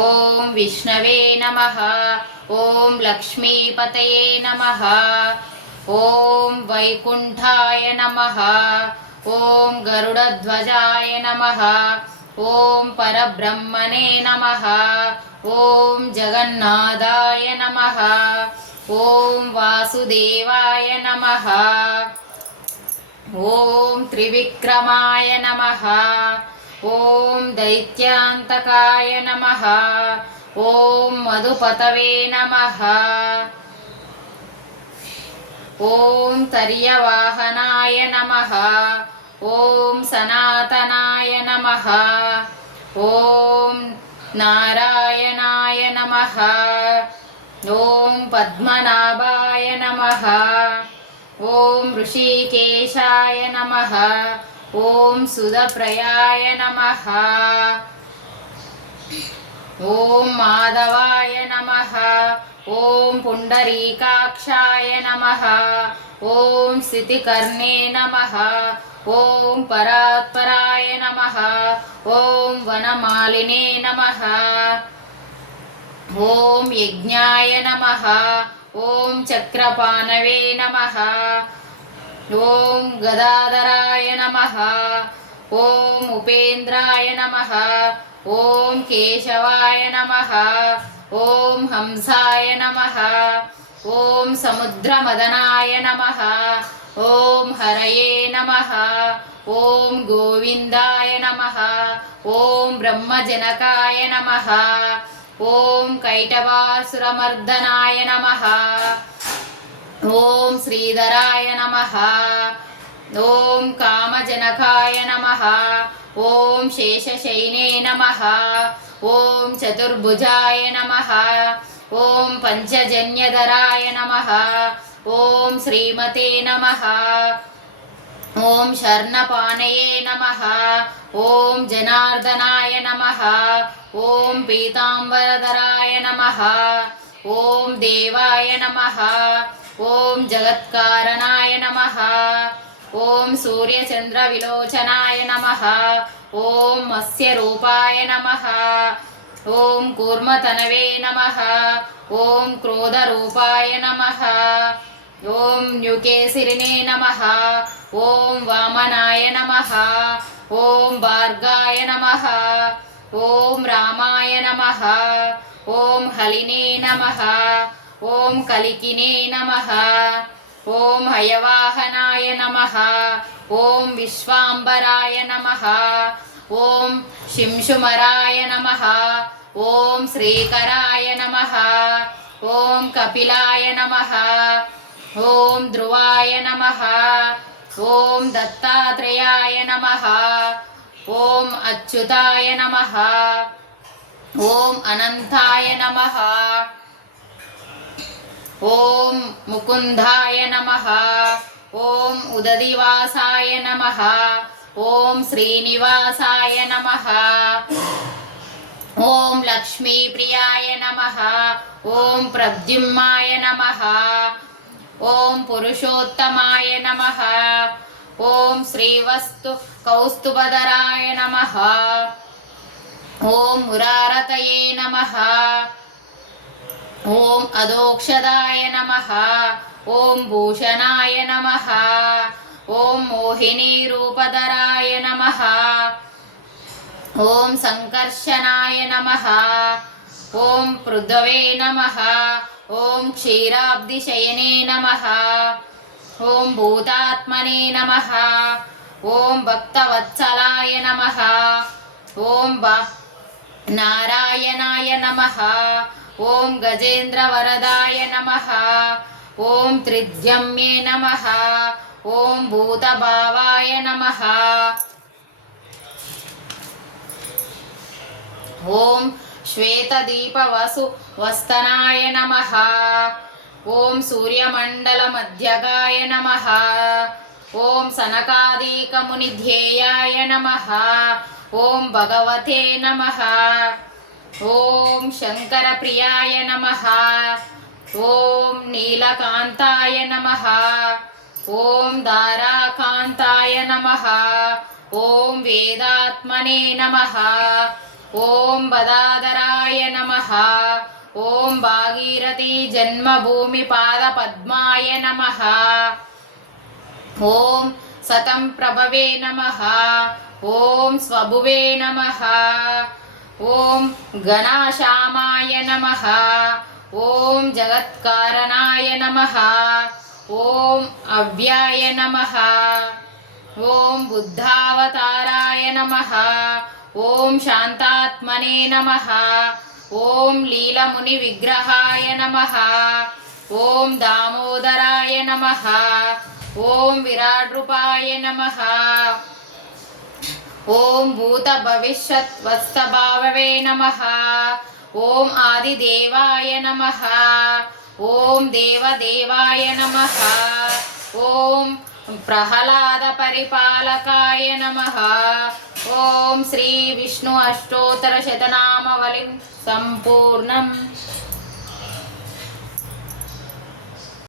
ఓం విష్ణవే నమ. ఓం లక్ష్మీపతయే నమ. ఓం వైకుంఠాయ నమ. ఓం గరుడధ్వజాయ నమ. ఓం పరబ్రహ్మణే నమ. ఓం జగన్నాథాయ నమ. ఓం వాసుదేవాయ నమ. ఓం త్రివిక్రమాయ నమ. ॐ दैत्यान्तकाय नमः। ॐ मधुपतवे नमः। ॐ तर्यवाहनाय नमः। ॐ सनातनाय नमः। ॐ नारायणाय नमः। ॐ पद्मनाभाय नमः। ॐ ऋषिकेशाय नमः। ఓం సుధప్రయాయ నమ. ఓం మాధవాయ నమ. ఓం పుండరీకాక్షాయ నమ. ఓం స్థితికర్ణే నమ. ఓం పరాత్పరాయ నమ. ఓం వనమాలినే నమ. ఓం యజ్ఞాయ నమ. ఓం చక్రపాణవే నమ. ఓం గదాధరాయ నమ. ఓం ఉపేంద్రాయ నమ. ఓం కేశవాయ నమ. ఓం హంసాయ నమ. ఓం సముద్రమదనాయ నమ. ఓం హరయే నమ. ఓం గోవిందాయ నమ. ఓం బ్రహ్మజనకాయ నమ. ఓం కైటవాసురమర్దనాయ నమ. ఓం శ్రీధరాయ నమ ఓం కామజనకాయ నమ ఓం శేషశైనే నమ ఓం చతుర్భుజాయ నమ ఓం పంచజన్యధరాయ నమ ఓం శ్రీమతే నమ ఓం శర్ణపానయే నమ ఓం జనార్దనాయ నమ ఓం పీతాంబరధరాయ నమ ఓం దేవాయ నమ ఓం జగత్కారణాయ నమ. ఓం సూర్యచంద్ర విలోచనాయ నమ. ఓం మత్స్య రూపాయ నమ. ఓం కూర్మతనవే నమ. ఓం క్రోధ రూపాయ నమ. ఓం న్యుకేసిరినే నమ. ఓం వామనాయ నమ. ఓం భార్గాయ నమ. ఓం రామాయ నమ. ఓం హలినే నమ. ఓం కలికినే నమ. ఓం హయవాహనాయ నమ. ఓం విశ్వాంబరాయ నమ. ఓం శింశుమరాయ నమ. ఓం శ్రీకరాయ నమ. ఓం కపిలాయ నమ. ఓం ధ్రువాయ నమ. ఓం దత్తాత్రేయాయ నమ. ఓం అచ్యుతాయ నమ. ఓం అనంతాయ నమ. ఓం ముకుందాయ నమ. ఓం ఉదదివాసాయ నమ. ఓం శ్రీనివాసాయ నమ. ఓం లక్ష్మీప్రియాయ నమ. ఓం ప్రద్యుమ్మాయ నమ. ఓం పురుషోత్తమాయ నమ. ఓం శ్రీవస్తు కౌస్తుభధరాయ నమ. ఓం మురారతయే నమ. ఓం అదోక్షదాయ నమ. ఓం భూషణాయ నమ. ఓం మోహిని రూపధరాయ నమ. ఓం సంకర్షణాయ నమ. ఓం పృథవే నమ. ఓం క్షీరాబ్దిశయనే నమ. ఓం భూతాత్మనే నమ. ఓం భక్తవత్సలాయ నమ. ఓం బ నారాయణాయ నమ. ఓం గజేంద్ర వరదాయ నమ. ఓం త్రిద్యమ్యే నమ. ఓం భూతభావాయ నమ. ఓం శ్వేతదీపవసు వస్తనాయ నమ. ఓం సూర్యమండలమధ్యగాయ నమ. ఓం సనకాదీకమునిధ్యేయాయ నమ. ఓం భగవతే నమ. ఓం శంకర ప్రియాయ నమ. ఓం నీలకాంతాయ నమ. ఓం దారాకాంతాయ నమ. ఓం వేదాత్మనే నమ. ఓం బదాదరాయ నమ. ఓం భాగీరథి జన్మభూమి పాద పద్మాయ నమ. ఓం సతం ప్రభవే నమ. ఓం స్వభువే నమ. ఓం గణాశామాయ నమ. ఓం జగత్కారణాయ నమ. ఓం అవ్యాయ నమ. ఓం బుద్ధావతారాయ నమ. ఓం శాంతాత్మనే నమ. ఓం లీలముని విగ్రహాయ నమ. ఓం దామోదరాయ నమ. ఓం విరాడ్రూపాయ నమ. ఓం భూత భవిష్యత్ వత్సభావవే నమ. ఓం ఆదిదేవాయ నమ. ఓం దేవదేవాయ నమ. ఓం ప్రహ్లాద పరిపాలకాయ నమ. ఓం శ్రీ విష్ణు అష్టోత్తర శతనామవలిం సంపూర్ణం.